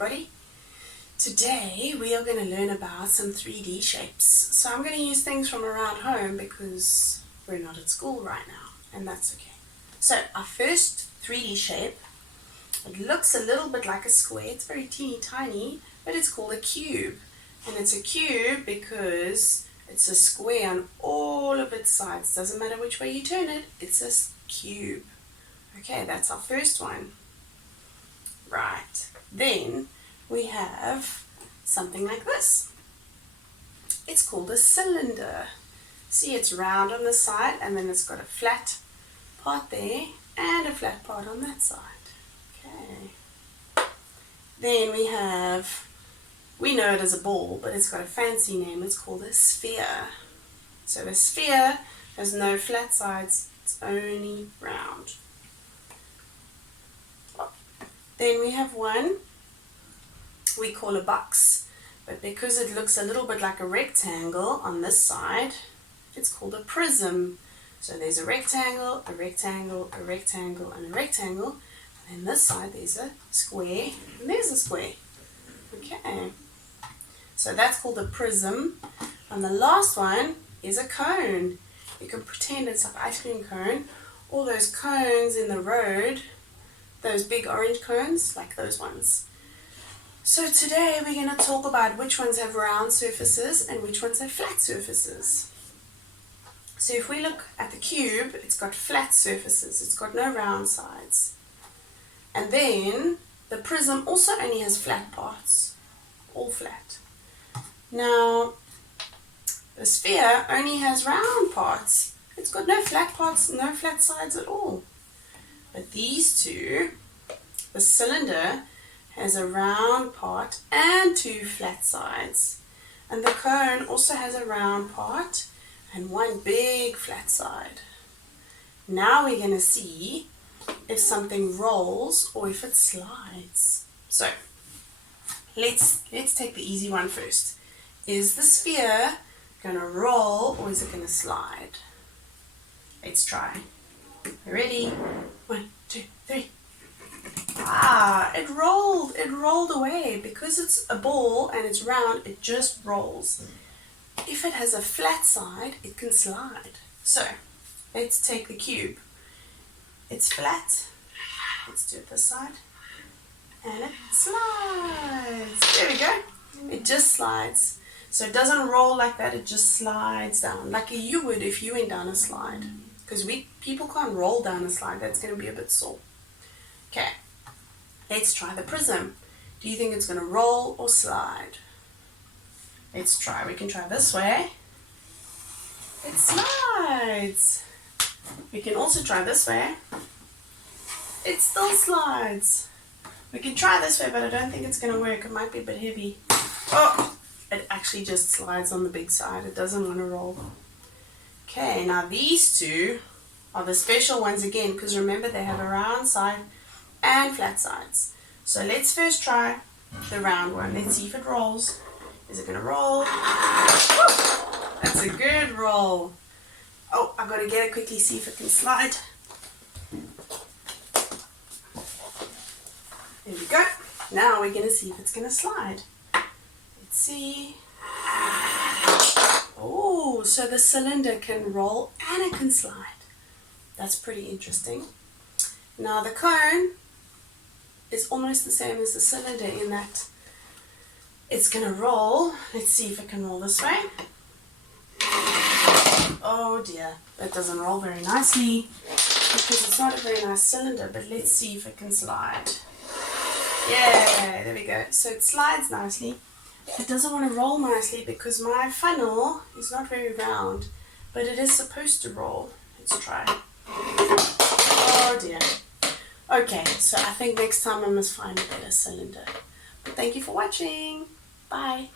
everybody. Today we are going to learn about some 3D shapes. So I'm going to use things from around home because we're not at school right now, and that's okay. So our first 3D shape, it looks a little bit like a square. It's very teeny tiny, but it's called a cube. And it's a cube because it's a square on all of its sides. Doesn't matter which way you turn it, it's a cube. Okay, that's our first one. Right, then we have something like this. It's called a cylinder. See, it's round on the side and then it's got a flat part there and a flat part on that side. Okay. Then we know it as a ball, but it's got a fancy name. It's called a sphere. So a sphere has no flat sides, it's only round. Then we have one we call a box, but because it looks a little bit like a rectangle on this side, it's called a prism. So there's a rectangle, a rectangle, a rectangle, and a rectangle. And this side there's a square, and there's a square. Okay, so that's called a prism. And the last one is a cone. You can pretend it's like an ice cream cone. All those cones in the road, those big orange cones, like those ones. So today we're going to talk about which ones have round surfaces and which ones have flat surfaces. So if we look at the cube, it's got flat surfaces, it's got no round sides. And then the prism also only has flat parts, all flat. Now the sphere only has round parts, it's got no flat parts, no flat sides at all. But these two, the cylinder has a round part and two flat sides. And the cone also has a round part and one big flat side. Now we're going to see if something rolls or if it slides. So let's take the easy one first. Is the sphere going to roll or is it going to slide? Let's try. Ready? 1, 2, 3. Ah, it rolled away. Because it's a ball and it's round, it just rolls. If it has a flat side, it can slide. So, let's take the cube. It's flat. Let's do it this side. And it slides. There we go. It just slides. So it doesn't roll like that, it just slides down. Like you would if you went down a slide. Because people can't roll down a slide, that's going to be a bit sore. Okay, let's try the prism. Do you think it's going to roll or slide? Let's try. We can try this way. It slides. We can also try this way. It still slides. We can try this way, but I don't think it's going to work. It might be a bit heavy. Oh, it actually just slides on the big side. It doesn't want to roll. Okay, now these two are the special ones again, because remember they have a round side and flat sides. So let's first try the round one. Let's see if it rolls. Is it going to roll? Woo! That's a good roll. Oh, I've got to get it quickly, see if it can slide. There we go. Now we're going to see if it's going to slide. Let's see. Oh, so the cylinder can roll and it can slide. That's pretty interesting. Now the cone is almost the same as the cylinder in that it's going to roll. Let's see if it can roll this way. Oh dear, that doesn't roll very nicely because it's not a very nice cylinder, but let's see if it can slide. Yeah, there we go. So it slides nicely. It doesn't want to roll nicely because my funnel is not very round, but it is supposed to roll. Let's try. Oh dear. Okay, so I think next time I must find a better cylinder. But thank you for watching. Bye.